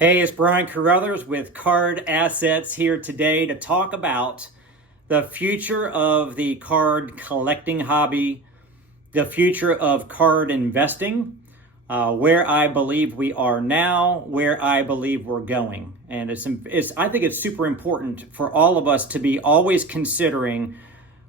Hey, it's Brian Carruthers with Card Assets here today to talk about the future of the card collecting hobby, the future of card investing, where I believe we are now, where I believe we're going. And I think it's super important for all of us to be always considering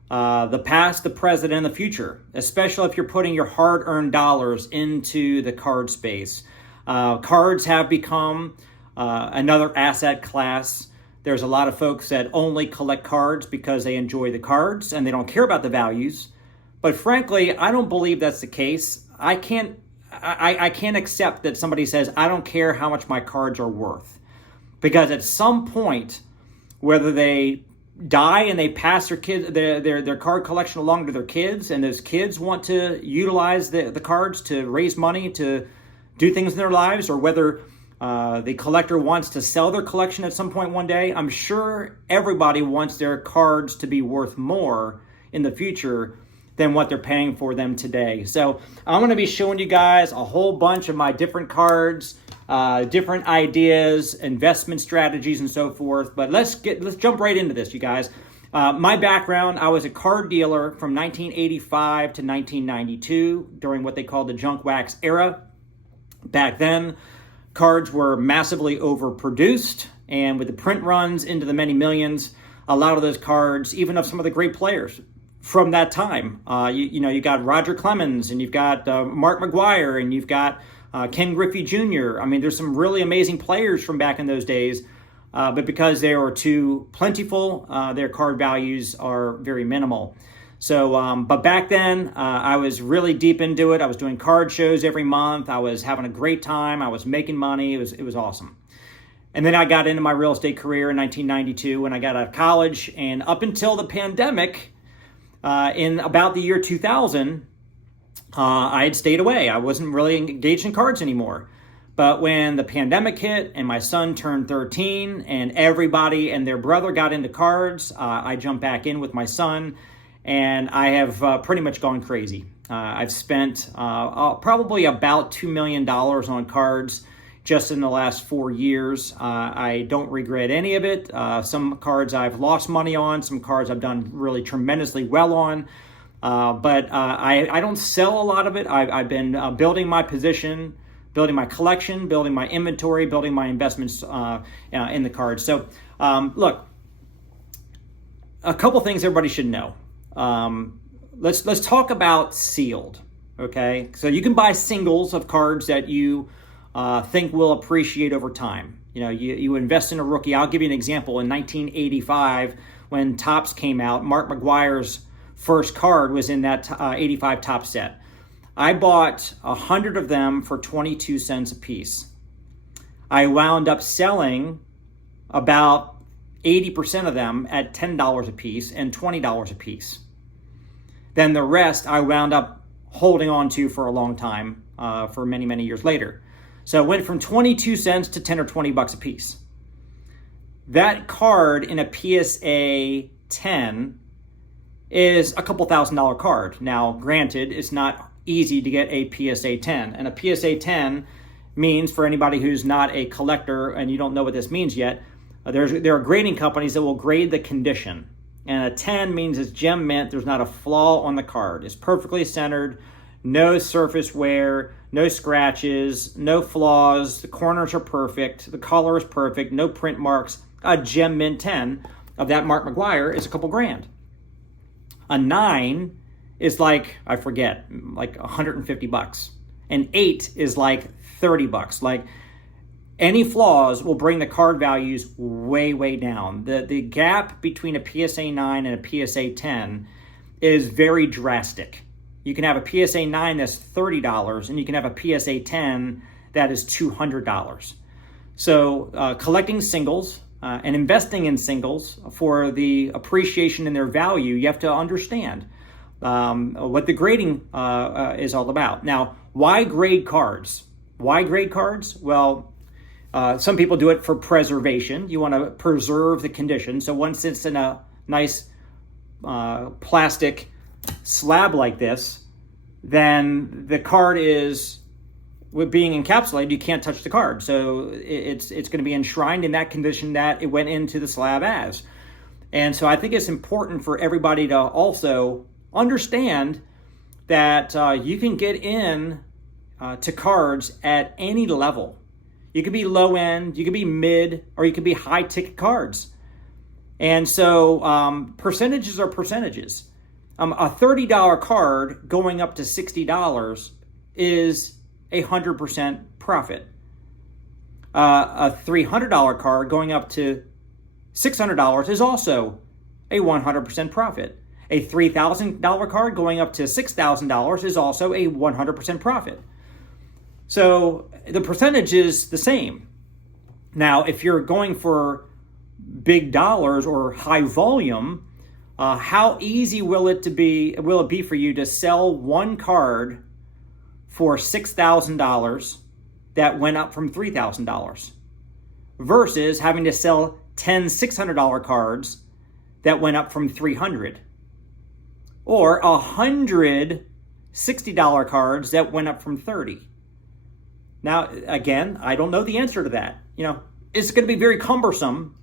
the past, the present, and the future, especially if you're putting your hard-earned dollars into the card space. Cards have become another asset class. There's a lot of folks that only collect cards because they enjoy the cards and they don't care about the values. But frankly, I don't believe that's the case. I can't accept that somebody says, I don't care how much my cards are worth. Because at some point, whether they die and they pass their card collection along to their kids, and those kids want to utilize the cards to raise money to do things in their lives, or whether the collector wants to sell their collection at some point one day, I'm sure everybody wants their cards to be worth more in the future than what they're paying for them today. So I'm going to be showing you guys a whole bunch of my different cards, different ideas, investment strategies, and so forth. But let's jump right into this, you guys. My background, I was a card dealer from 1985 to 1992 during what they called the junk wax era. Back then, cards were massively overproduced, and with the print runs into the many millions, a lot of those cards, even of some of the great players from that time, you got Roger Clemens, and you've got Mark McGwire, and you've got Ken Griffey Jr. I mean, there's some really amazing players from back in those days, but because they were too plentiful, their card values are very minimal. So, but back then, I was really deep into it. I was doing card shows every month. I was having a great time. I was making money. It was awesome. And then I got into my real estate career in 1992 when I got out of college. And up until the pandemic, in about the year 2000, I had stayed away. I wasn't really engaged in cards anymore. But when the pandemic hit and my son turned 13 and everybody and their brother got into cards, I jumped back in with my son. And I have pretty much gone crazy. I've spent probably about $2 million on cards just in the last 4 years. I don't regret any of it. Some cards I've lost money on, some cards I've done really tremendously well on. But I don't sell a lot of it. I've been building my position, building my collection, building my inventory, building my investments in the cards. So look, a couple things everybody should know. Let's talk about sealed, okay? So you can buy singles of cards that you think will appreciate over time. You know, you invest in a rookie. I'll give you an example. In 1985, when Topps came out, Mark McGwire's first card was in that 85 Topps set. I bought 100 of them for 22 cents a piece. I wound up selling about 80% of them at $10 a piece and $20 a piece. Then the rest I wound up holding on to for a long time, for many, many years later. So it went from 22 cents to 10 or 20 bucks a piece. That card in a PSA 10 is a couple $1,000 card. Now, granted, it's not easy to get a PSA 10. And a PSA 10 means, for anybody who's not a collector and you don't know what this means yet, there are grading companies that will grade the condition. And a 10 means it's gem mint. There's not a flaw on the card. It's perfectly centered, no surface wear, no scratches, no flaws. The corners are perfect. The color is perfect, no print marks. A gem mint 10 of that Mark McGwire is a couple grand. A 9 is like, I forget, like 150 bucks. An 8 is like 30 bucks. Like, any flaws will bring the card values way, way down. The gap between a PSA 9 and a PSA 10 is very drastic. You can have a PSA 9 that's $30, and you can have a PSA 10 that is $200. So collecting singles and investing in singles for the appreciation in their value, you have to understand what the grading is all about. Now, why grade cards? Why grade cards? Well, some people do it for preservation. You want to preserve the condition. So once it's in a nice plastic slab like this, then the card is with being encapsulated, you can't touch the card. So it's going to be enshrined in that condition that it went into the slab as. And so I think it's important for everybody to also understand that you can get in to cards at any level. You could be low end, you could be mid, or you could be high ticket cards. And so percentages are percentages. A $30 card going up to $60 is 100% profit. A $300 card going up to $600 is also a 100% profit. A $3,000 card going up to $6,000 is also a 100% profit. So the percentage is the same. Now, if you're going for big dollars or high volume, how easy will it be for you to sell one card for $6,000 that went up from $3,000 versus having to sell 10 $600 cards that went up from $300, or 100 $60 cards that went up from $30? Now, again, I don't know the answer to that. It's going to be very cumbersome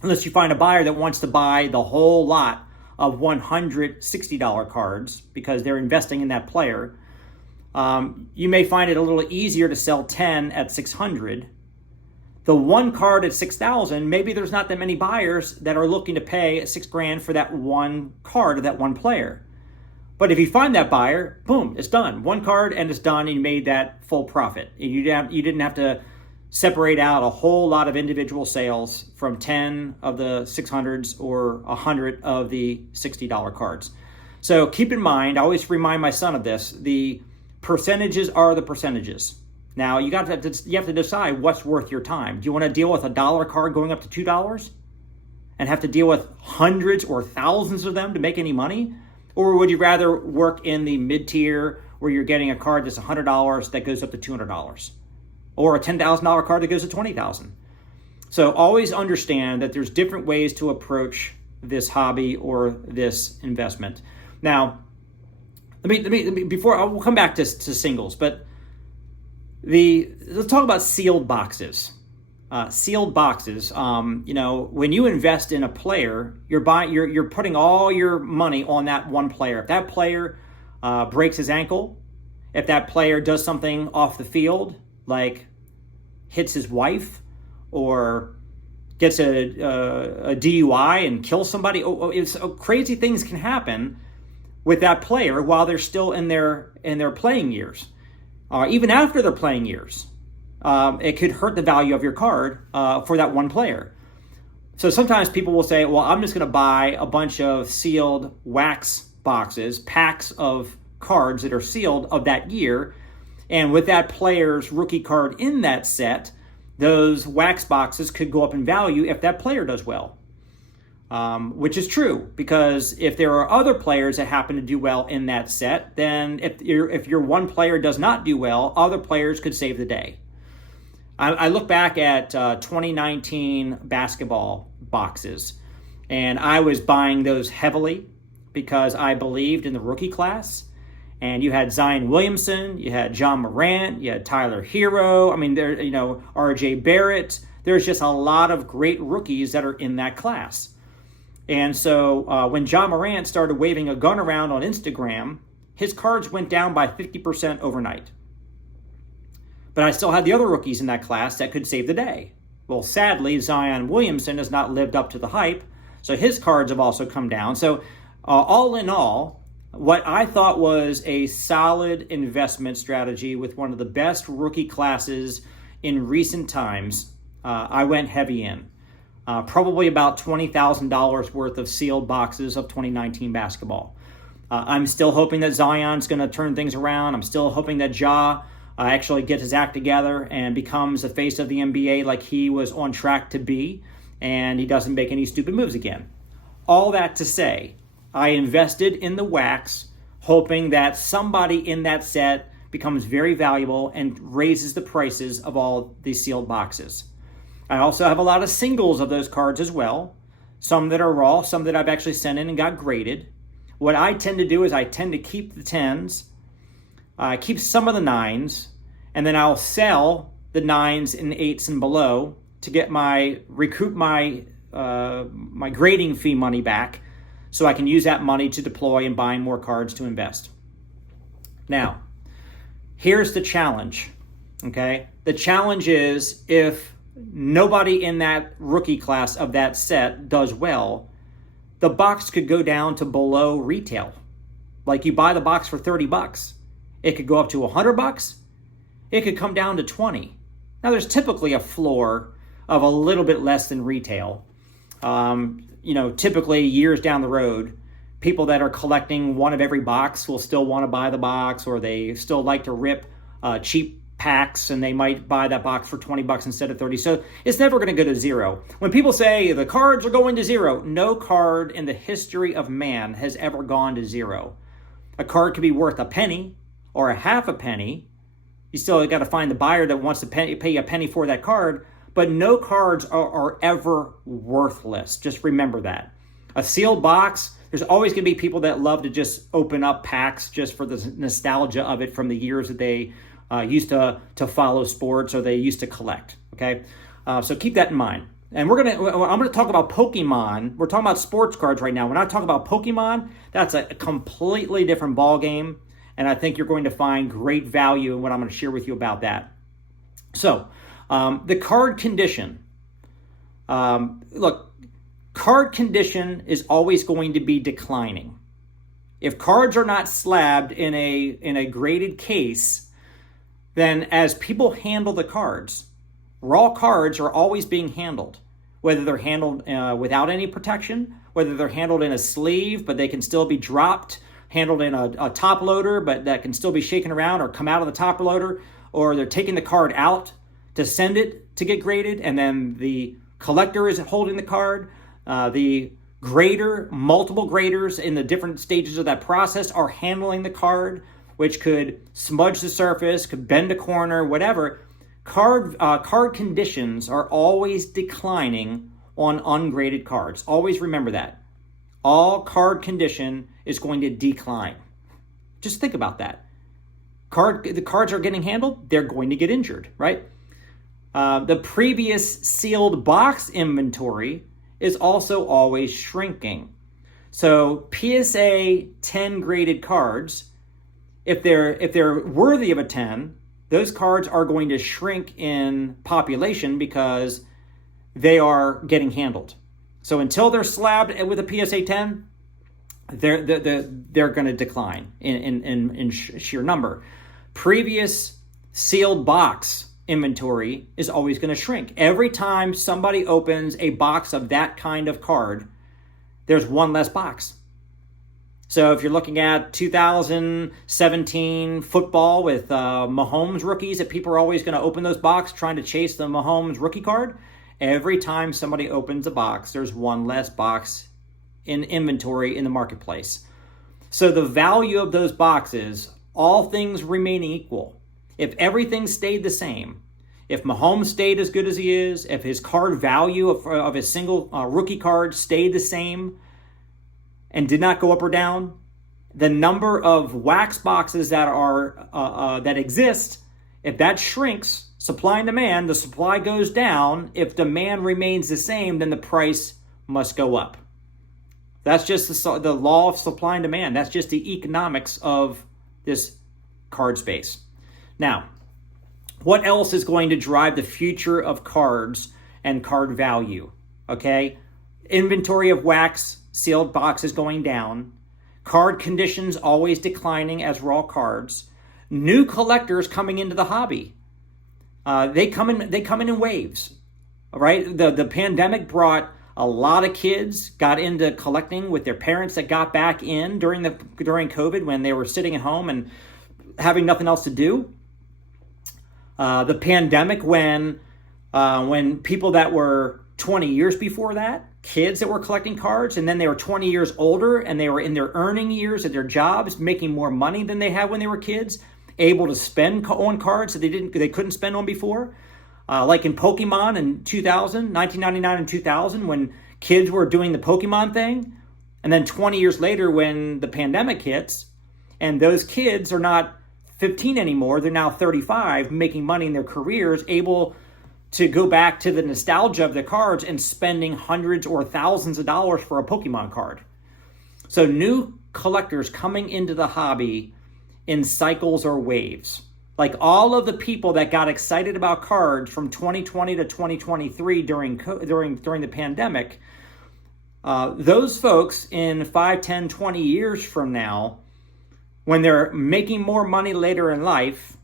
unless you find a buyer that wants to buy the whole lot of 100 $60 cards because they're investing in that player. You may find it a little easier to sell 10 at 600. The one card at 6,000, maybe there's not that many buyers that are looking to pay $6,000 for that one card of that one player. But if you find that buyer, boom, it's done. One card and it's done, and you made that full profit. You didn't have to separate out a whole lot of individual sales from 10 of the 600s or 100 of the $60 cards. So keep in mind, I always remind my son of this, the percentages are the percentages. Now, you have to decide what's worth your time. Do you want to deal with a dollar card going up to $2 and have to deal with hundreds or thousands of them to make any money? Or would you rather work in the mid-tier where you're getting a card that's $100 that goes up to $200? Or a $10,000 card that goes to $20,000? So always understand that there's different ways to approach this hobby or this investment. Now, let me before I will come back to singles, but let's talk about sealed boxes. Sealed boxes. When you invest in a player, you're putting all your money on that one player. If that player breaks his ankle, if that player does something off the field, like hits his wife or gets a DUI and kills somebody, crazy things can happen with that player while they're still in their playing years. Even after their playing years, it could hurt the value of your card for that one player. So sometimes people will say, well, I'm just going to buy a bunch of sealed wax boxes, packs of cards that are sealed of that year. And with that player's rookie card in that set, those wax boxes could go up in value if that player does well. Which is true, because if there are other players that happen to do well in that set, then if your one player does not do well, other players could save the day. I look back at 2019 basketball boxes, and I was buying those heavily because I believed in the rookie class. And you had Zion Williamson, you had John Morant, you had Tyler Hero. I mean, R.J. Barrett. There's just a lot of great rookies that are in that class. And so when John Morant started waving a gun around on Instagram, his cards went down by 50% overnight. But I still had the other rookies in that class that could save the day. Well, sadly, Zion Williamson has not lived up to the hype, so his cards have also come down. So all in all, what I thought was a solid investment strategy with one of the best rookie classes in recent times, I went heavy in. Probably about $20,000 worth of sealed boxes of 2019 basketball. I'm still hoping that Zion's going to turn things around. I'm still hoping that Ja actually gets his act together and becomes the face of the NBA like he was on track to be, and he doesn't make any stupid moves again. All that to say, I invested in the wax, hoping that somebody in that set becomes very valuable and raises the prices of all these sealed boxes. I also have a lot of singles of those cards as well, some that are raw, some that I've actually sent in and got graded. What I tend to do is I tend to keep the 10s, keep some of the 9s, and then I'll sell the 9s and 8s and below to get recoup my grading fee money back, so I can use that money to deploy and buy more cards to invest. Now, here's the challenge, okay? The challenge is, if nobody in that rookie class of that set does well, the box could go down to below retail. Like, you buy the box for $30. It could go up to $100. It could come down to 20. Now, there's typically a floor of a little bit less than retail. Typically years down the road, people that are collecting one of every box will still want to buy the box, or they still like to rip cheap packs, and they might buy that box for $20 instead of 30. So it's never going to go to zero. When people say the cards are going to zero, no card in the history of man has ever gone to zero. A card could be worth a penny or a half a penny. You still got to find the buyer that wants to pay a penny for that card, but no cards are ever worthless. Just remember that. A sealed box, there's always going to be people that love to just open up packs just for the nostalgia of it from the years that they used to follow sports, or they used to collect. Okay, so keep that in mind. And I'm gonna talk about Pokemon. We're talking about sports cards right now. When I talk about Pokemon, that's a completely different ball game, and I think you're going to find great value in what I'm going to share with you about that. So, the card condition. Look, card condition is always going to be declining. If cards are not slabbed in a graded case, then as people handle the cards, raw cards are always being handled. Whether they're handled without any protection, whether they're handled in a sleeve but they can still be dropped, handled in a top loader but that can still be shaken around or come out of the top loader, or they're taking the card out to send it to get graded, and then the collector is holding the card. The grader, multiple graders in the different stages of that process are handling the card, which could smudge the surface, could bend a corner, whatever. Card conditions are always declining on ungraded cards. Always remember that. All card condition is going to decline. Just think about that. The cards are getting handled, they're going to get injured, right? The previous sealed box inventory is also always shrinking. So PSA 10 graded cards, if they're worthy of a 10, those cards are going to shrink in population because they are getting handled. So until they're slabbed with a PSA 10, they're going to decline in sheer number. Previous sealed box inventory is always going to shrink. Every time somebody opens a box of that kind of card, there's one less box. So if you're looking at 2017 football with Mahomes rookies, that people are always going to open those boxes trying to chase the Mahomes rookie card, every time somebody opens a box, there's one less box in inventory in the marketplace. So the value of those boxes, all things remaining equal, if everything stayed the same, if Mahomes stayed as good as he is, if his card value of his single rookie card stayed the same and did not go up or down, the number of wax boxes that exist, if that shrinks, supply and demand, the supply goes down. If demand remains the same, then the price must go up. That's just the law of supply and demand. That's just the economics of this card space. Now, what else is going to drive the future of cards and card value? Okay, inventory of wax sealed boxes going down, card conditions always declining as raw cards, new collectors coming into the hobby. They come in waves. All right, the pandemic brought a lot of kids got into collecting with their parents that got back in during COVID when they were sitting at home and having nothing else to do. The pandemic when people that were 20 years before that, kids that were collecting cards, and then they were 20 years older and they were in their earning years at their jobs, making more money than they had when they were kids, able to spend on cards that they couldn't spend on before. Like in Pokemon in 1999 and 2000, when kids were doing the Pokemon thing, and then 20 years later when the pandemic hits, and those kids are not 15 anymore. They're now 35, making money in their careers, able to go back to the nostalgia of the cards and spending hundreds or thousands of dollars for a Pokemon card. So new collectors coming into the hobby in cycles or waves. Like all of the people that got excited about cards from 2020 to 2023 during the pandemic, those folks in 5, 10, 20 years from now, when they're making more money later in life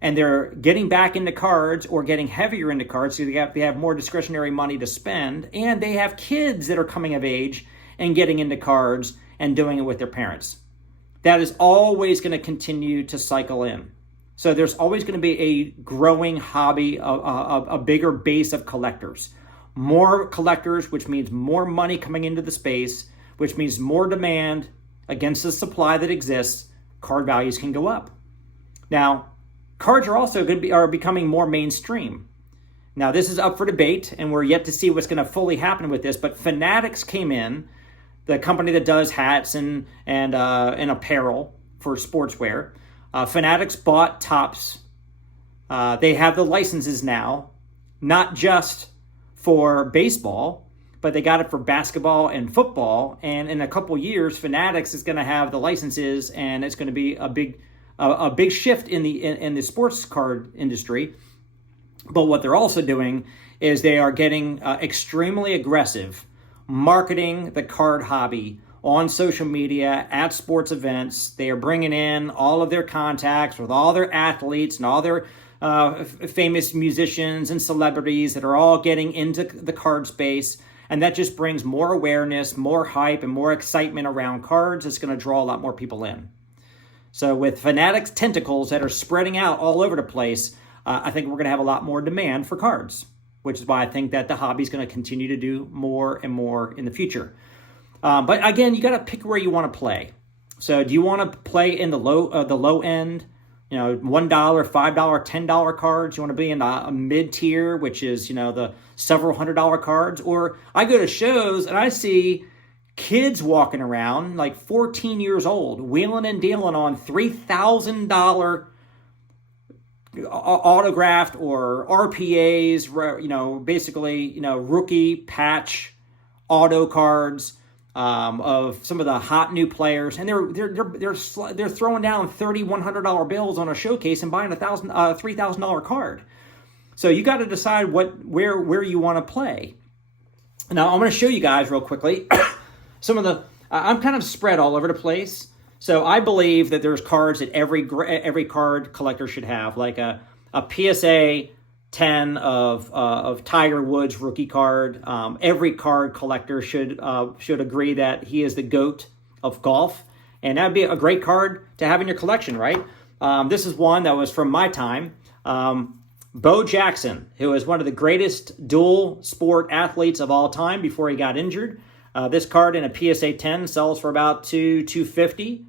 and they're getting back into cards or getting heavier into cards, so they have more discretionary money to spend, and they have kids that are coming of age and getting into cards and doing it with their parents. That is always going to continue to cycle in. So there's always going to be a growing hobby, a bigger base of collectors. More collectors, which means more money coming into the space, which means more demand against the supply that exists. Card values can go up. Now, cards are also are becoming more mainstream. Now, this is up for debate, and we're yet to see what's going to fully happen with this. But Fanatics came in, the company that does hats and apparel for sportswear. Fanatics bought Topps. They have the licenses now, not just for baseball, but they got it for basketball and football. And in a couple years, Fanatics is going to have the licenses, and it's going to be a big shift in the sports card industry. But what they're also doing is they are getting extremely aggressive marketing the card hobby on social media, at sports events. They are bringing in all of their contacts with all their athletes and all their famous musicians and celebrities that are all getting into the card space. And that just brings more awareness, more hype, and more excitement around cards. It's going to draw a lot more people in. So with Fanatics tentacles that are spreading out all over the place, I think we're going to have a lot more demand for cards, which is why I think that the hobby is going to continue to do more and more in the future. But again, you got to pick where you want to play. So do you want to play in the low end, $1, $5, $10 cards? You want to be in a mid tier, which is, the several $100 cards? Or I go to shows and I see kids walking around like 14 years old, wheeling and dealing on $3,000 autographed or RPAs, basically, rookie patch auto cards of some of the hot new players, and they're throwing down $100 bills on a showcase and buying $3,000 card. So you got to decide where you want to play. Now I'm going to show you guys real quickly some of the. I'm kind of spread all over the place. So I believe that there's cards that every card collector should have, like a PSA 10 of Tiger Woods rookie card. Every card collector should agree that he is the GOAT of golf, and that'd be a great card to have in your collection, right? This is one that was from my time. Bo Jackson, who is one of the greatest dual sport athletes of all time before he got injured. This card in a PSA 10 sells for about $250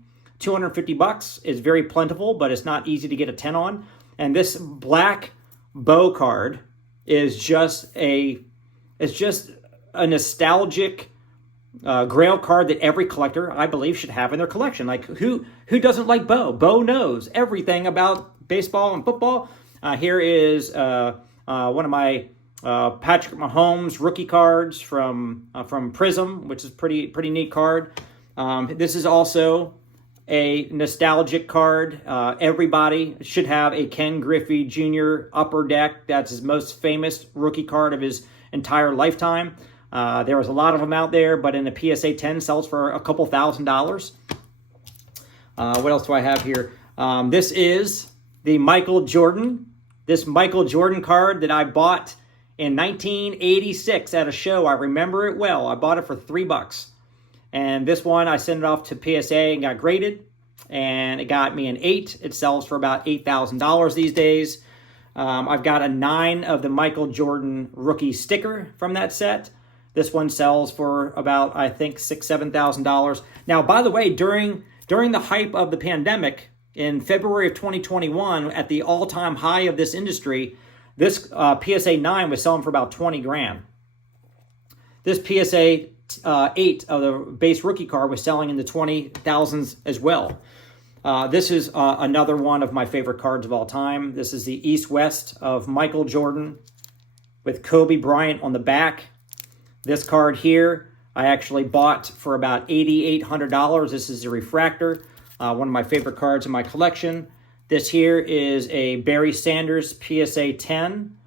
is very plentiful, but it's not easy to get a 10 on. And this black Bo card is just a nostalgic grail card that every collector, I believe, should have in their collection. Like who doesn't like Bo? Bo knows everything about baseball and football. Here is one of my Patrick Mahomes rookie cards from Prism, which is pretty neat card. This is also a nostalgic card. Everybody should have a Ken Griffey Jr. Upper Deck. That's his most famous rookie card of his entire lifetime. There was a lot of them out there, but in a PSA 10 sells for a couple $1,000s. What else do I have here? This is the Michael Jordan. This Michael Jordan card that I bought in 1986 at a show. I remember it well. I bought it for $3. And this one, I sent it off to PSA and got graded. And it got me an 8. It sells for about $8,000 these days. I've got a 9 of the Michael Jordan rookie sticker from that set. This one sells for about, I think, $6,000, $7,000. Now, by the way, during the hype of the pandemic, in February of 2021, at the all-time high of this industry, this PSA 9 was selling for about $20,000. This PSA 8 of the base rookie card was selling in the 20,000s as well. This is another one of my favorite cards of all time. This is the East-West of Michael Jordan with Kobe Bryant on the back. This card here, I actually bought for about $8,800. This is a refractor, one of my favorite cards in my collection. This here is a Barry Sanders PSA 10.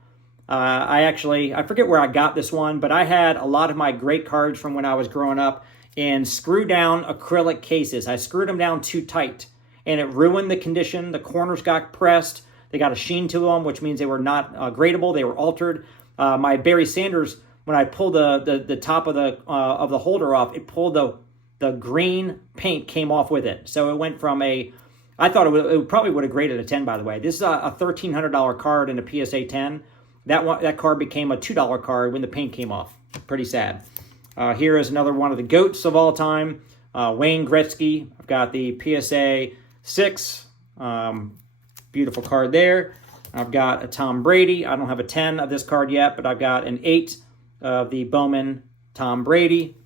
I forget where I got this one, but I had a lot of my great cards from when I was growing up in screw-down acrylic cases. I screwed them down too tight, and it ruined the condition. The corners got pressed. They got a sheen to them, which means they were not gradable. They were altered. My Barry Sanders, when I pulled the top of the holder off, it pulled the green paint came off with it. So it went from I thought it probably would have graded a 10, by the way. This is a $1,300 card in a PSA 10. That card became a $2 card when the paint came off. Pretty sad. Here is another one of the GOATs of all time, Wayne Gretzky. I've got the PSA 6. Beautiful card there. I've got a Tom Brady. I don't have a 10 of this card yet, but I've got an 8 of the Bowman Tom Brady.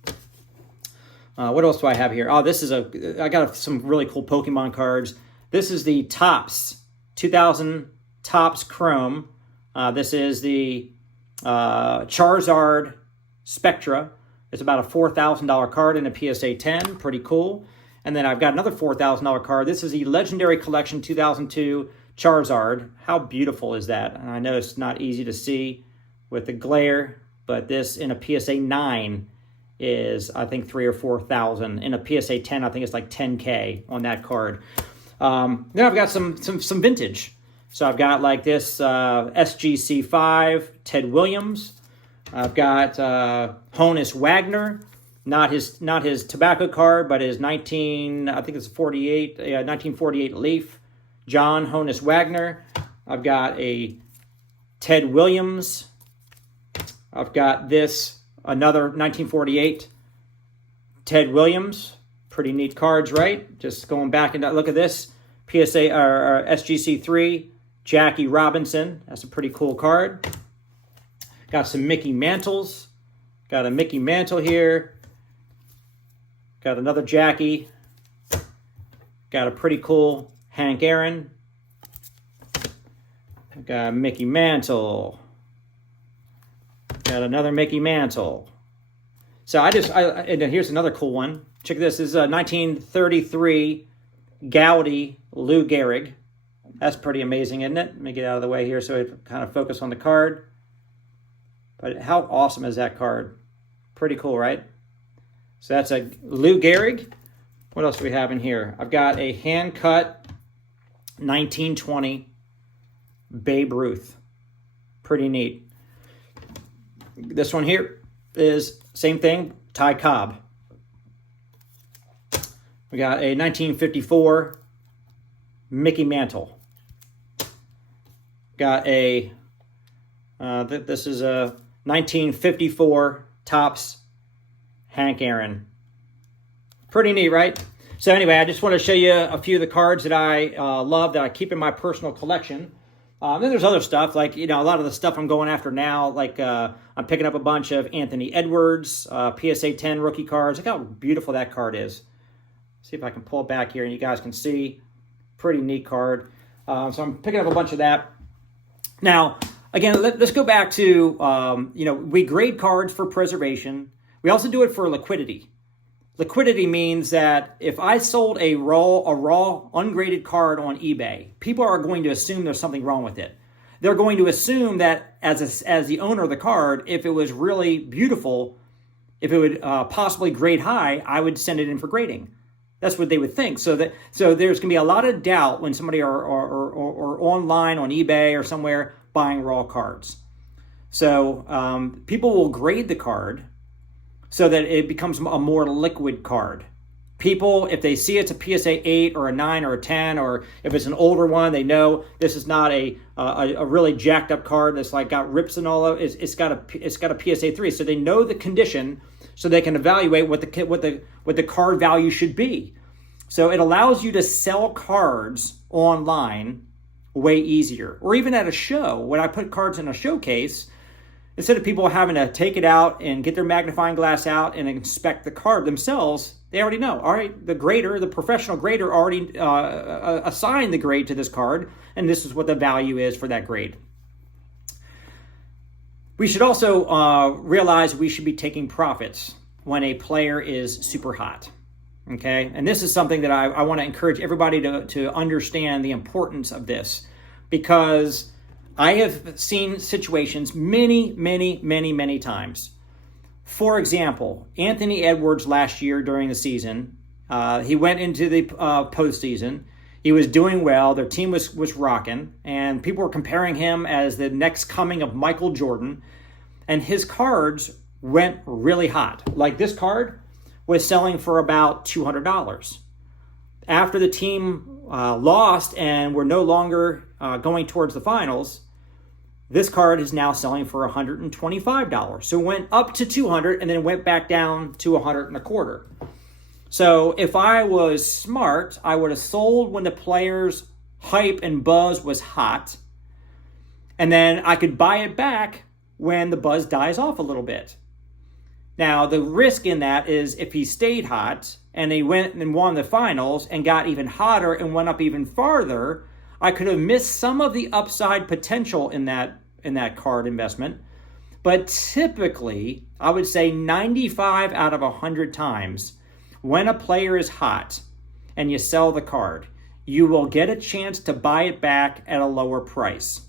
What else do I have here? Oh, I got some really cool Pokemon cards. This is the Topps 2000 Topps Chrome. This is the Charizard Spectra. It's about a $4,000 card in a PSA 10. Pretty cool. And then I've got another $4,000 card. This is the Legendary Collection 2002 Charizard. How beautiful is that? And I know it's not easy to see with the glare, but this in a PSA 9 is, I think, 3,000 or 4,000. In a PSA 10, I think it's like 10K on that card. Then I've got some vintage. So I've got like this SGC5 Ted Williams. I've got Honus Wagner, not his tobacco card, but his 1948 Leaf, John Honus Wagner. I've got a Ted Williams. I've got this, another 1948 Ted Williams. Pretty neat cards, right? Just going back and look at this. PSA or SGC3 Jackie Robinson. That's a pretty cool card. Got some Mickey Mantles. Got a Mickey Mantle here. Got another Jackie. Got a pretty cool Hank Aaron. Got a Mickey Mantle. Got another Mickey Mantle. So and here's another cool one. Check this. This is a 1933 Gaudi Lou Gehrig. That's pretty amazing, isn't it? Let me get out of the way here so I kind of focus on the card. But how awesome is that card? Pretty cool, right? So that's a Lou Gehrig. What else do we have in here? I've got a hand-cut 1920 Babe Ruth. Pretty neat. This one here is same thing, Ty Cobb. We got a 1954 Mickey Mantle. Got a, this is a 1954 Topps Hank Aaron. Pretty neat, right? So anyway, I just want to show you a few of the cards that I love, that I keep in my personal collection. Then there's other stuff, like, a lot of the stuff I'm going after now, like I'm picking up a bunch of Anthony Edwards, PSA 10 rookie cards. Look how beautiful that card is. See if I can pull it back here and you guys can see. Pretty neat card. So I'm picking up a bunch of that. Now, again, let's go back to, we grade cards for preservation. We also do it for liquidity. Liquidity means that if I sold a raw ungraded card on eBay, people are going to assume there's something wrong with it. They're going to assume that as the owner of the card, if it was really beautiful, if it would possibly grade high, I would send it in for grading. That's what they would think. So there's going to be a lot of doubt when somebody or online on eBay or somewhere buying raw cards. So people will grade the card so that it becomes a more liquid card. People, if they see it's a PSA 8 or a 9 or a 10, or if it's an older one, they know this is not a really jacked up card that's like got rips and all of it. It's got a PSA 3, so they know the condition, so they can evaluate what the card value should be. So it allows you to sell cards online way easier, or even at a show. When I put cards in a showcase, instead of people having to take it out and get their magnifying glass out and inspect the card themselves, They already know. All right, the professional grader already assigned the grade to this card, and this is what the value is for that grade. We should also realize we should be taking profits when a player is super hot. Okay, and this is something that I want to encourage everybody to understand the importance of this, because I have seen situations many times. For example, Anthony Edwards last year during the season, he went into the postseason. He was doing well. Their team was rocking, and people were comparing him as the next coming of Michael Jordan. And his cards went really hot. Like this card was selling for about $200. After the team lost and were no longer going towards the finals, this card is now selling for $125. So it went up to $200 and then went back down to $125. So if I was smart, I would have sold when the players' hype and buzz was hot, and then I could buy it back when the buzz dies off a little bit. Now, the risk in that is if he stayed hot and they went and won the finals and got even hotter and went up even farther, I could have missed some of the upside potential in that card investment. But typically, I would say 95 out of 100 times, when a player is hot and you sell the card, you will get a chance to buy it back at a lower price.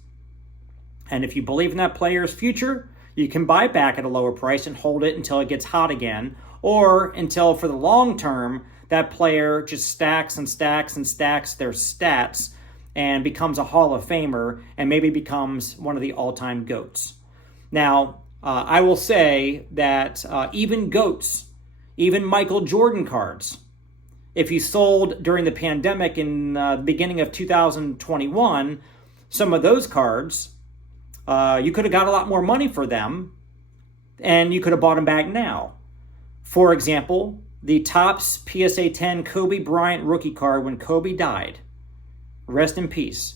And if you believe in that player's future, you can buy it back at a lower price and hold it until it gets hot again, or until for the long term, that player just stacks and stacks and stacks their stats and becomes a Hall of Famer and maybe becomes one of the all-time GOATs. Now, I will say that even GOATs, even Michael Jordan cards, if you sold during the pandemic in the beginning of 2021, some of those cards, you could have got a lot more money for them, and you could have bought them back now. For example, the Topps PSA 10 Kobe Bryant rookie card when Kobe died. Rest in peace.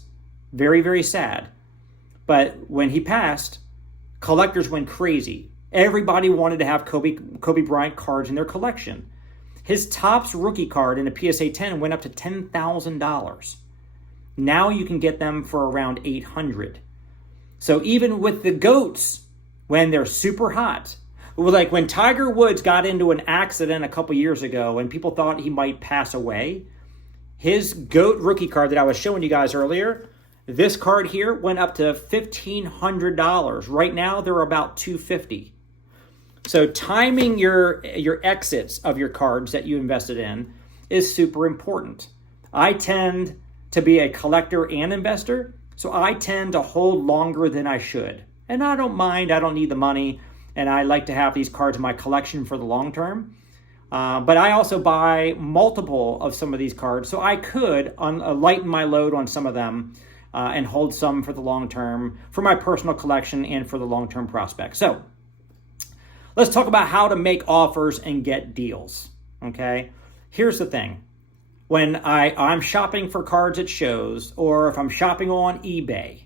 Very sad. But when he passed, collectors went crazy. Everybody wanted to have Kobe Bryant cards in their collection. His Topps rookie card in a PSA 10 went up to $10,000. Now you can get them for around $800. So even with the GOATs, when they're super hot, like when Tiger Woods got into an accident a couple years ago and people thought he might pass away, his GOAT rookie card that I was showing you guys earlier, this card here went up to $1,500. Right now, they're about $250. So timing your exits of your cards that you invested in is super important. I tend to be a collector and investor, so I tend to hold longer than I should. And I don't mind, I don't need the money, and I like to have these cards in my collection for the long term. But I also buy multiple of some of these cards, so I could lighten my load on some of them and hold some for the long term, for my personal collection and for the long-term prospect. So let's talk about how to make offers and get deals, okay? Here's the thing. When I'm shopping for cards at shows, or if I'm shopping on eBay,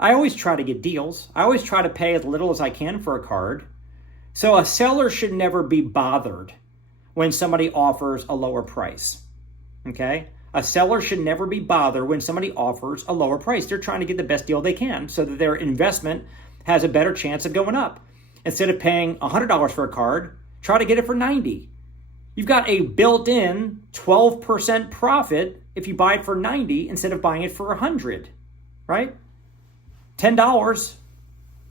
I always try to get deals. I always try to pay as little as I can for a card. So a seller should never be bothered when somebody offers a lower price, okay? A seller should never be bothered when somebody offers a lower price. They're trying to get the best deal they can so that their investment has a better chance of going up. Instead of paying $100 for a card, try to get it for $90. You've got a built-in 12% profit if you buy it for $90 instead of buying it for $100, right? $10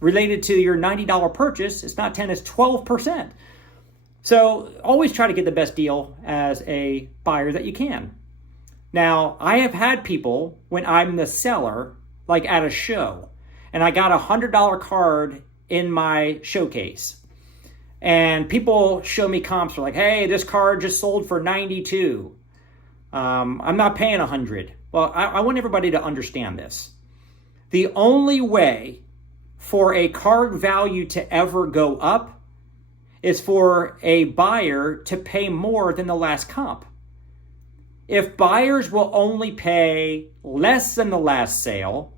related to your $90 purchase, it's not 10, it's 12%. So always try to get the best deal as a buyer that you can. Now, I have had people, when I'm the seller, like at a show, and I got a $100 card in my showcase, and people show me comps, they're like, hey, this card just sold for $92. I'm not paying $100. Well, I want everybody to understand this. The only way for a card value to ever go up is for a buyer to pay more than the last comp. If buyers will only pay less than the last sale,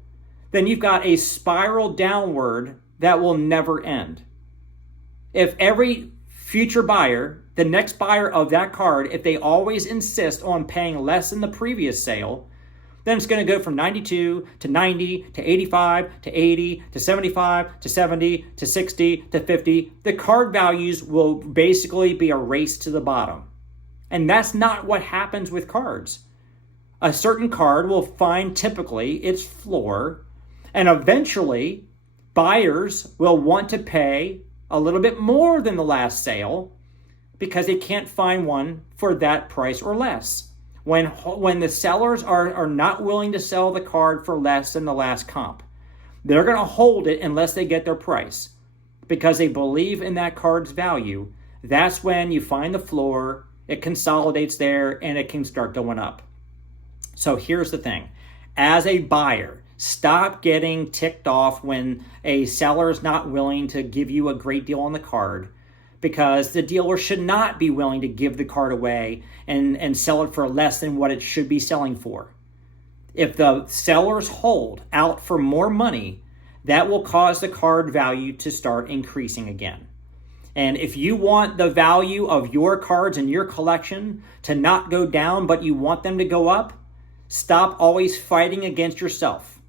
then you've got a spiral downward that will never end. If every future buyer, the next buyer of that card, if they always insist on paying less than the previous sale, then it's going to go from 92 to 90 to 85 to 80 to 75 to 70 to 60 to 50. The card values will basically be a race to the bottom. And that's not what happens with cards. A certain card will find typically its floor, and eventually buyers will want to pay a little bit more than the last sale because they can't find one for that price or less. When the sellers are not willing to sell the card for less than the last comp, they're going to hold it unless they get their price because they believe in that card's value. That's when you find the floor, it consolidates there, and it can start going up. So here's the thing. As a buyer, stop getting ticked off when a seller is not willing to give you a great deal on the card, because the dealer should not be willing to give the card away and sell it for less than what it should be selling for. If the sellers hold out for more money, that will cause the card value to start increasing again. And if you want the value of your cards in your collection to not go down, but you want them to go up, stop always fighting against yourself.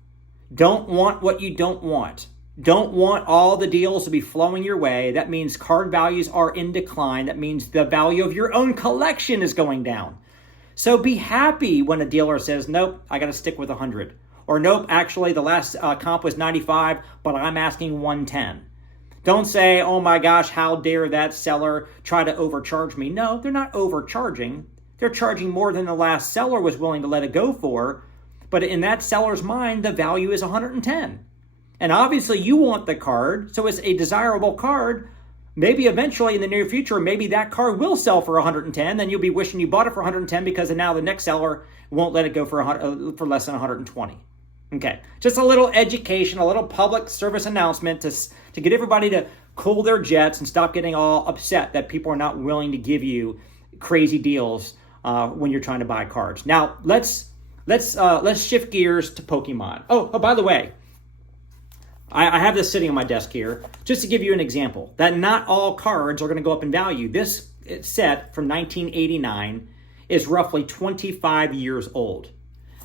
Don't want what you don't want. Don't want all the deals to be flowing your way. That means card values are in decline. That means the value of your own collection is going down. So be happy when a dealer says, nope, I got to stick with 100. Or nope, actually the last comp was 95, but I'm asking 110. Don't say, oh my gosh, how dare that seller try to overcharge me. No, they're not overcharging. They're charging more than the last seller was willing to let it go for. But in that seller's mind, the value is 110. And obviously you want the card, so it's a desirable card. Maybe eventually in the near future, maybe that card will sell for 110. Then you'll be wishing you bought it for 110 because now the next seller won't let it go for less than 120. Okay, just a little education, a little public service announcement to get everybody to cool their jets and stop getting all upset that people are not willing to give you crazy deals when you're trying to buy cards. Now let's shift gears to Pokemon. Oh, by the way, I have this sitting on my desk here just to give you an example that not all cards are going to go up in value. This set from 1989 is roughly 25 years old.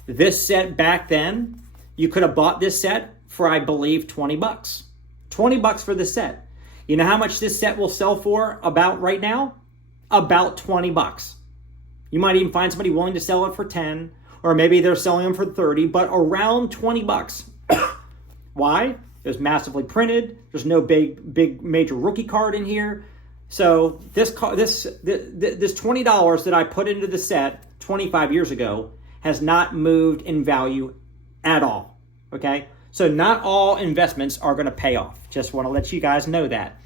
This set back then, you could have bought this set for, I believe, $20. $20 for the set. You know how much this set will sell for about right now? About $20. You might even find somebody willing to sell it for 10, or maybe they're selling them for 30, but around $20. Why? It was massively printed. There's no big major rookie card in here. So this $20 that I put into the set 25 years ago has not moved in value at all. Okay? So not all investments are going to pay off. Just want to let you guys know that.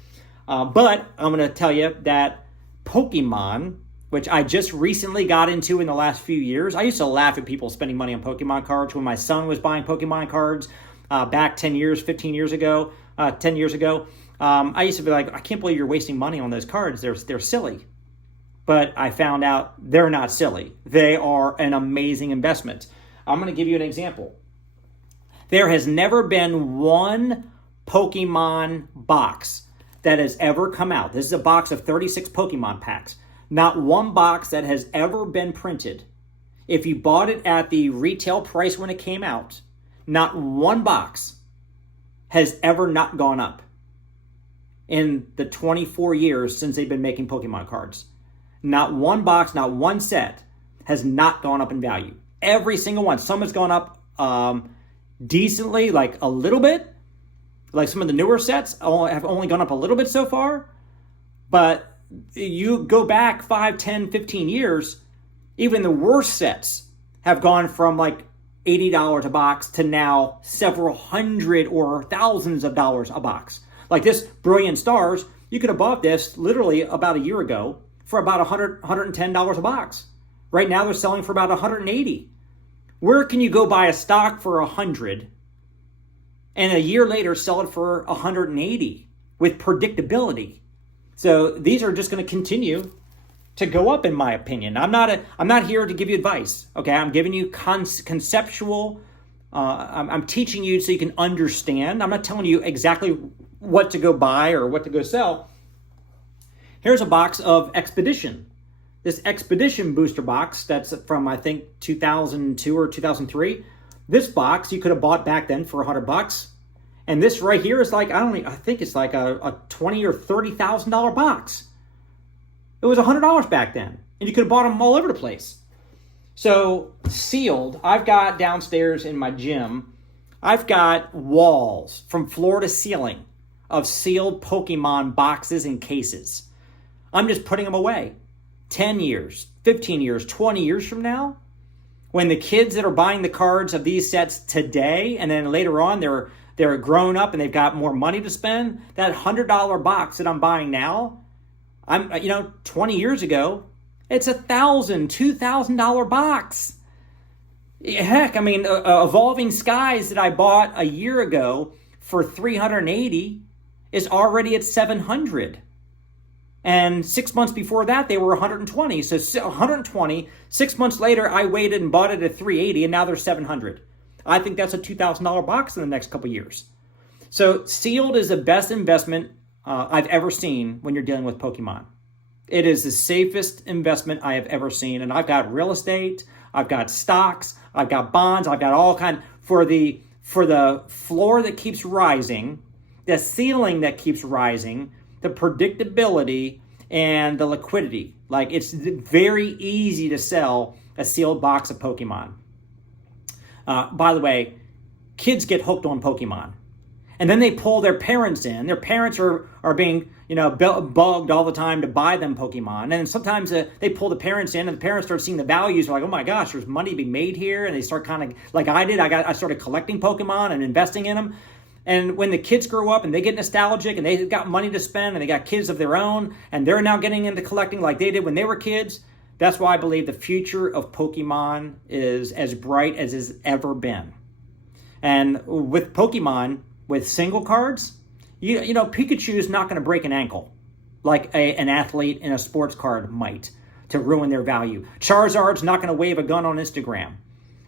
But I'm going to tell you that Pokemon, which I just recently got into in the last few years. I used to laugh at people spending money on Pokemon cards when my son was buying Pokemon cards. Back 10 years, 15 years ago, 10 years ago, I used to be like, I can't believe you're wasting money on those cards. They're silly. But I found out they're not silly. They are an amazing investment. I'm going to give you an example. There has never been one Pokemon box that has ever come out. This is a box of 36 Pokemon packs. Not one box that has ever been printed. If you bought it at the retail price when it came out, not one box has ever not gone up in the 24 years since they've been making Pokemon cards. Not one box, not one set has not gone up in value. Every single one. Some has gone up decently, like a little bit. Like some of the newer sets have only gone up a little bit so far. But you go back 5, 10, 15 years, even the worst sets have gone from like $80 a box to now several hundred or thousands of dollars a box. Like this Brilliant Stars, you could have bought this literally about a year ago for about $100, $110 a box. Right now they're selling for about $180. Where can you go buy a stock for $100 and a year later sell it for $180 with predictability? So these are just going to continue to go up, in my opinion. I'm not here to give you advice. Okay, I'm giving you conceptual. I'm teaching you so you can understand. I'm not telling you exactly what to go buy or what to go sell. Here's a box of Expedition. This Expedition booster box, that's from, I think, 2002 or 2003. This box you could have bought back then for $100. And this right here is like, I think it's like a $20,000 or $30,000 box. It was $100 back then. And you could have bought them all over the place. So sealed, I've got downstairs in my gym, I've got walls from floor to ceiling of sealed Pokemon boxes and cases. I'm just putting them away. 10 years, 15 years, 20 years from now, when the kids that are buying the cards of these sets today, and then later on they're grown up and they've got more money to spend, that $100 box that I'm buying now, 20 years ago, it's $1,000, $2,000 box. Heck, Evolving Skies that I bought a year ago for $380 is already at $700. And 6 months before that, they were $120. So $120. 6 months later, I waited and bought it at $380, and now they're $700. I think that's a $2,000 box in the next couple years. So sealed is the best investment I've ever seen when you're dealing with Pokemon. It is the safest investment I have ever seen. And I've got real estate, I've got stocks, I've got bonds, I've got all kinds. For the floor that keeps rising, the ceiling that keeps rising, the predictability, and the liquidity. Like, it's very easy to sell a sealed box of Pokemon. By the way, kids get hooked on Pokemon. And then they pull their parents in. Their parents are being, bugged all the time to buy them Pokemon. And sometimes they pull the parents in, and the parents start seeing the values. They're like, oh my gosh, there's money being made here. And they start kind of, like I did, I started collecting Pokemon and investing in them. And when the kids grow up and they get nostalgic and they've got money to spend and they got kids of their own and they're now getting into collecting like they did when they were kids, that's why I believe the future of Pokemon is as bright as it's ever been. And with Pokemon, with single cards, Pikachu is not going to break an ankle like an athlete in a sports card might to ruin their value. Charizard's not going to wave a gun on Instagram.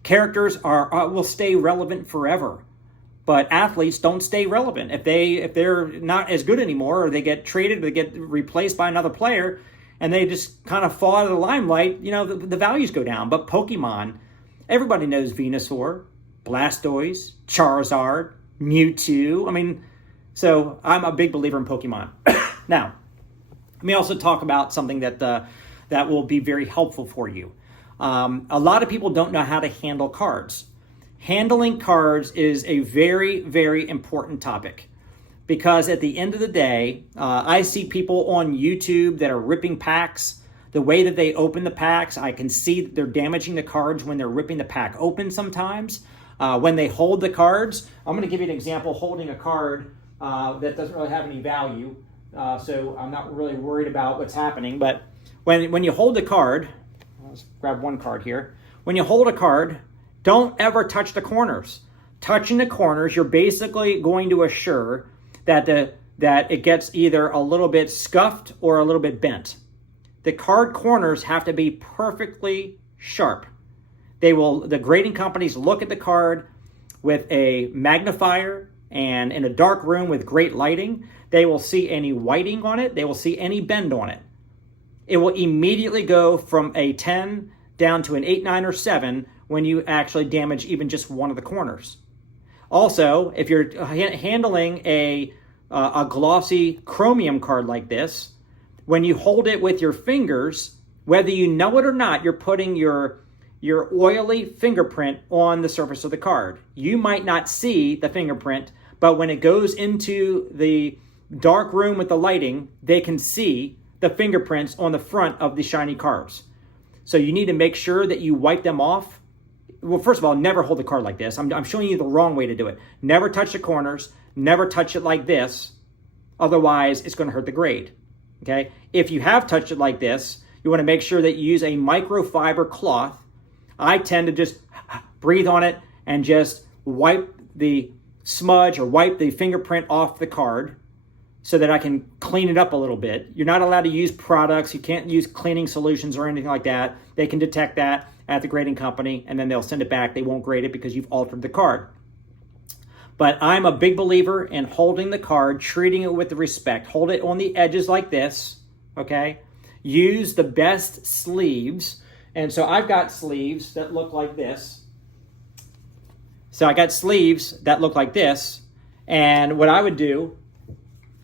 Characters will stay relevant forever. But athletes don't stay relevant. If they're not as good anymore, or they get traded, or they get replaced by another player, and they just kind of fall out of the limelight, the values go down. But Pokemon, everybody knows Venusaur, Blastoise, Charizard, Mewtwo. So I'm a big believer in Pokemon. Now, let me also talk about something that will be very helpful for you. A lot of people don't know how to handle cards. Handling cards is a very, very important topic because at the end of the day, I see people on YouTube that are ripping packs. The way that they open the packs, I can see that they're damaging the cards when they're ripping the pack open sometimes. When they hold the cards, I'm going to give you an example holding a card that doesn't really have any value. So I'm not really worried about what's happening. But when you hold the card, let's grab one card here. When you hold a card, don't ever touch the corners. Touching the corners, you're basically going to assure that it gets either a little bit scuffed or a little bit bent. The card corners have to be perfectly sharp. The grading companies look at the card with a magnifier, and in a dark room with great lighting, they will see any whiting on it. They will see any bend on it. It will immediately go from a 10 down to an 8, 9, or 7 when you actually damage even just one of the corners. Also, if you're handling a glossy chromium card like this, when you hold it with your fingers, whether you know it or not, you're putting your oily fingerprint on the surface of the card. You might not see the fingerprint, but when it goes into the dark room with the lighting, they can see the fingerprints on the front of the shiny cards. So you need to make sure that you wipe them off. Well, first of all, never hold the card like this. I'm showing you the wrong way to do it. Never touch the corners. Never touch it like this. Otherwise, it's going to hurt the grade. Okay? If you have touched it like this, you want to make sure that you use a microfiber cloth. I tend to just breathe on it and just wipe the smudge or wipe the fingerprint off the card so that I can clean it up a little bit. You're not allowed to use products. You can't use cleaning solutions or anything like that. They can detect that at the grading company, and then they'll send it back. They won't grade it because you've altered the card. But I'm a big believer in holding the card, treating it with the respect. Hold it on the edges like this, okay? Use the best sleeves. And so I've got sleeves that look like this. So I got sleeves that look like this. And what I would do,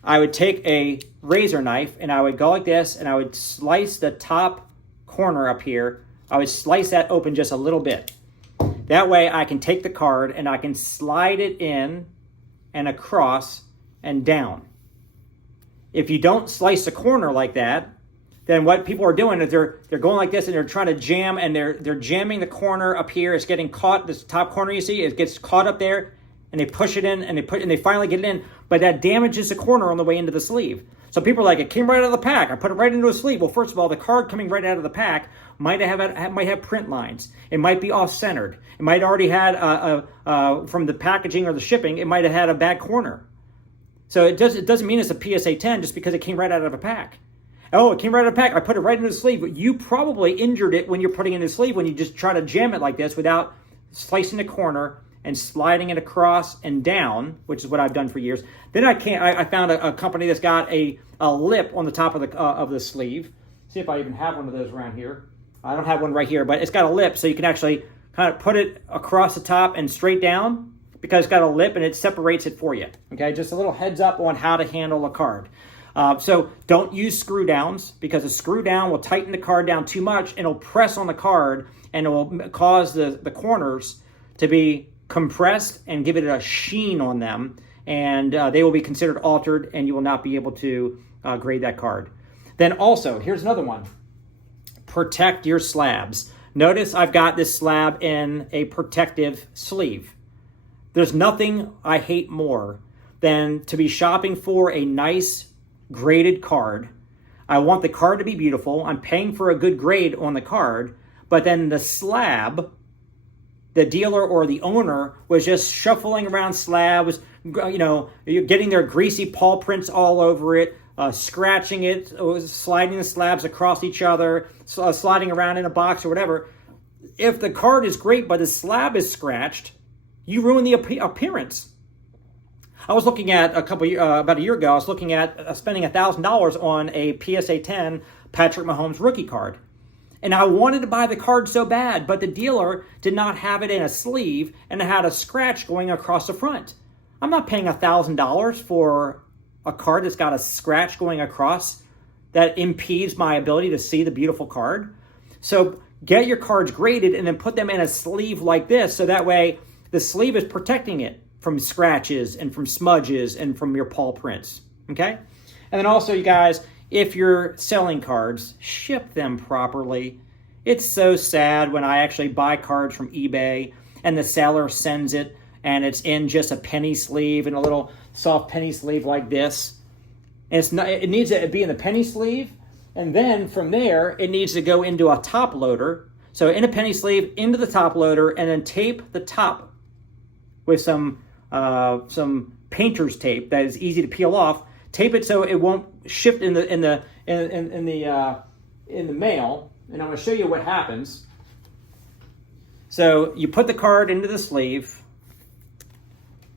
I would take a razor knife and I would go like this and I would slice the top corner up here. I would slice that open just a little bit. That way I can take the card and I can slide it in and across and down. If you don't slice the corner like that, then what people are doing is they're going like this and they're trying to jam and they're jamming the corner up here. It's getting caught, this top corner you see, it gets caught up there and they push it in and they finally get it in, but that damages the corner on the way into the sleeve. So people are like, it came right out of the pack. I put it right into a sleeve. Well, first of all, the card coming right out of the pack might have print lines. It might be off-centered. It might already had from the packaging or the shipping, it might have had a bad corner. So it doesn't mean it's a PSA 10 just because it came right out of a pack. Oh, it came right out of a pack. I put it right into the sleeve. But you probably injured it when you're putting it in the sleeve when you just try to jam it like this without slicing the corner and sliding it across and down, which is what I've done for years. Then I found a company that's got a lip on the top of the sleeve. See if I even have one of those around here. I don't have one right here, but it's got a lip so you can actually kind of put it across the top and straight down because it's got a lip and it separates it for you. Okay, just a little heads up on how to handle a card. So don't use screw downs because a screw down will tighten the card down too much and it'll press on the card and it will cause the corners to be compressed and give it a sheen on them, and they will be considered altered and you will not be able to grade that card. Then also, here's another one. Protect your slabs. Notice I've got this slab in a protective sleeve. There's nothing I hate more than to be shopping for a nice graded card. I want the card to be beautiful. I'm paying for a good grade on the card, but then the slab, the dealer or the owner was just shuffling around slabs, getting their greasy paw prints all over it, scratching it, sliding the slabs across each other, sliding around in a box or whatever. If the card is great but the slab is scratched, you ruin the appearance. I was looking at about a year ago, I was looking at spending $1,000 on a PSA 10 Patrick Mahomes rookie card. And I wanted to buy the card so bad, but the dealer did not have it in a sleeve and it had a scratch going across the front. I'm not paying $1,000 for a card that's got a scratch going across that impedes my ability to see the beautiful card. So get your cards graded and then put them in a sleeve like this so that way the sleeve is protecting it from scratches and from smudges and from your paw prints, okay? And then also, you guys, if you're selling cards, ship them properly. It's so sad when I actually buy cards from eBay and the seller sends it and it's in just a penny sleeve and a little soft penny sleeve like this. And it needs to be in the penny sleeve, and then from there, it needs to go into a top loader. So in a penny sleeve, into the top loader, and then tape the top with some painter's tape that is easy to peel off. Tape it so it won't shift in the mail, and I'm going to show you what happens. So you put the card into the sleeve,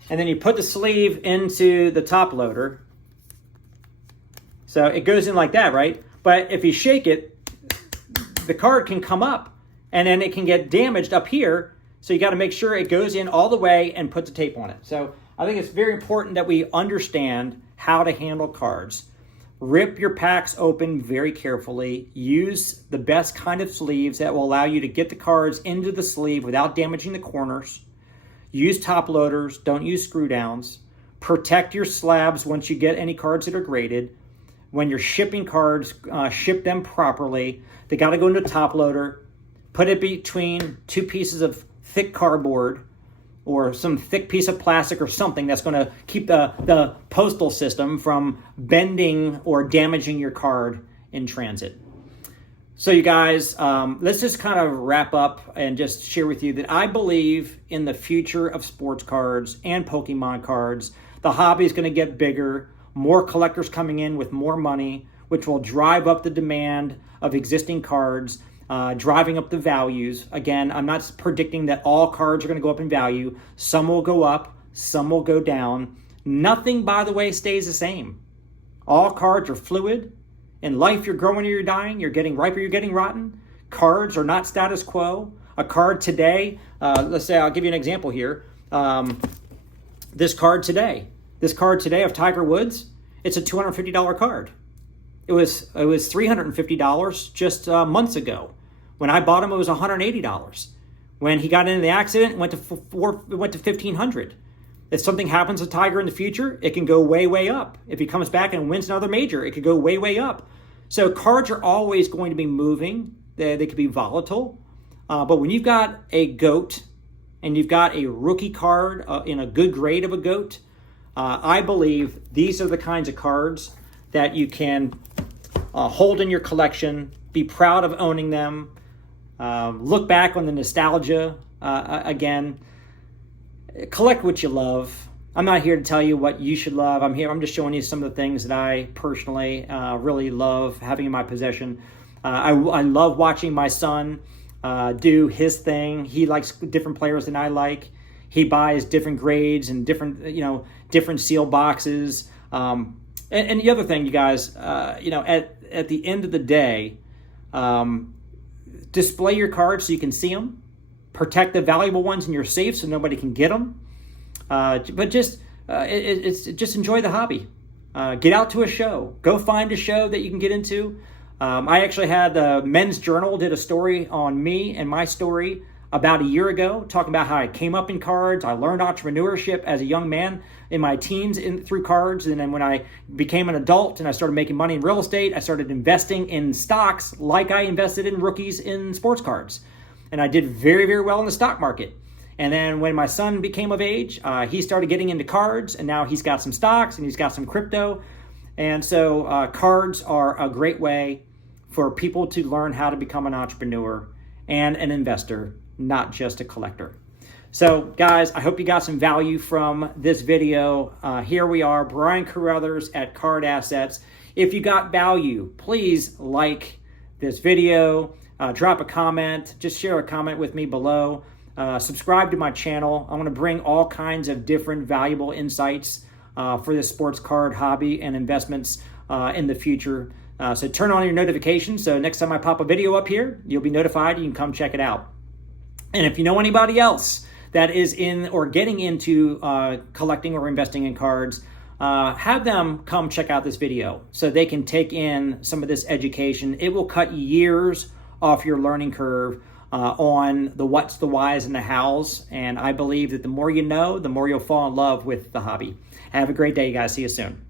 and then you put the sleeve into the top loader. So it goes in like that, right? But if you shake it, the card can come up, and then it can get damaged up here. So you got to make sure it goes in all the way and put the tape on it. So I think it's very important that we understand how to handle cards. Rip your packs open very carefully. Use the best kind of sleeves that will allow you to get the cards into the sleeve without damaging the corners. Use top loaders. Don't use screw downs. Protect your slabs once you get any cards that are graded. When you're shipping cards, ship them properly. They got to go into a top loader. Put it between two pieces of thick cardboard or some thick piece of plastic or something that's going to keep the postal system from bending or damaging your card in transit. So you guys, let's just kind of wrap up and just share with you that I believe in the future of sports cards and Pokemon cards. The hobby is going to get bigger, more collectors coming in with more money, which will drive up the demand of existing cards, driving up the values. Again, I'm not predicting that all cards are going to go up in value. Some will go up, some will go down. Nothing, by the way, stays the same. All cards are fluid, In life, you're growing or you're dying. You're getting ripe or you're getting rotten. Cards are not status quo. A card today, let's say, I'll give you an example here. This card today of Tiger Woods, it's a $250 card. It was $350 just months ago. When I bought him, it was $180. When he got into the accident, it went to $1,500. If something happens to Tiger in the future, it can go way, way up. If he comes back and wins another major, it could go way, way up. So cards are always going to be moving. They could be volatile. But when you've got a GOAT and you've got a rookie card in a good grade of a GOAT, I believe these are the kinds of cards that you can hold in your collection, be proud of owning them, look back on the nostalgia again. Collect what you love. I'm not here to tell you what you should love. I'm just showing you some of the things that I personally really love having in my possession. I love watching my son do his thing. He likes different players than I like. He buys different grades and different seal boxes. And the other thing, you guys, at the end of the day, display your cards so you can see them. Protect the valuable ones in your safe so nobody can get them. But just enjoy the hobby. Get out to a show. Go find a show that you can get into. I actually had Men's Journal did a story on me and my story about a year ago, talking about how I came up in cards. I learned entrepreneurship as a young man in my teens through cards. And then when I became an adult and I started making money in real estate, I started investing in stocks like I invested in rookies in sports cards. And I did very, very well in the stock market. And then when my son became of age, he started getting into cards, and now he's got some stocks and he's got some crypto. And so cards are a great way for people to learn how to become an entrepreneur and an investor, not just a collector. So guys, I hope you got some value from this video. Here we are, Brian Carruthers at Card Assets. If you got value, please like this video. Drop a comment, just share a comment with me below. Subscribe to my channel. I want to bring all kinds of different valuable insights for the sports card hobby and investments in the future. So turn on your notifications so next time I pop a video up here, you'll be notified. You can come check it out. And if you know anybody else that is in or getting into collecting or investing in cards, have them come check out this video so they can take in some of this education. It will cut years off your learning curve on the what's, the whys, and the hows. And I believe that the more you know, the more you'll fall in love with the hobby. Have a great day, you guys. See you soon.